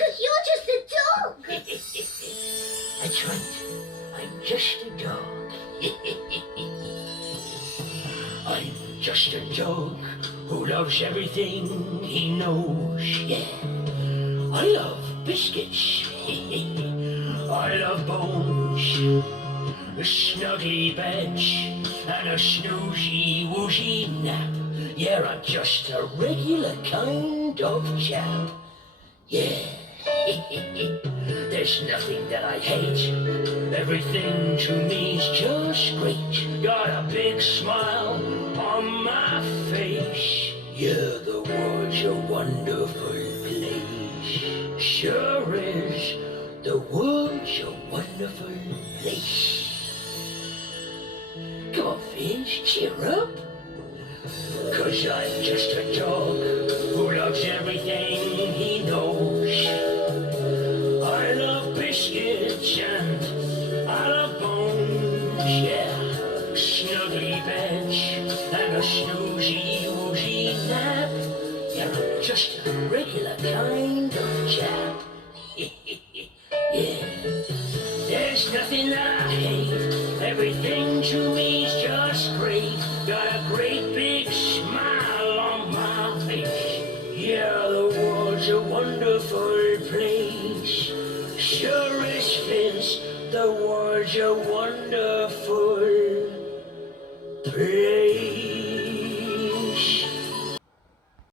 'cause you're just a dog. That's right. I'm just a dog. I'm just a dog who loves everything he knows, yeah. I love biscuits. I love bones. A snuggly bed and a snoozy woozy nap. Yeah, I'm just a regular kind of chap. Yeah. There's nothing that I hate. Everything to me's just great. Got a big smile on my face. Yeah, the world's a wonderful place. Sure is. The world's a wonderful place. Come on, Finch, cheer up. 'Cause I'm just a dog who loves everything he knows. I love biscuits and I love bones, yeah. Snuggly beds and a snoozy woozy nap. Yeah, I'm just a regular kind of chap. Yeah. There's nothing that I hate. Everything to me's just great. Got a great big smile on my face. Yeah, the world's a wonderful place. Sure is, Vince, the world's a wonderful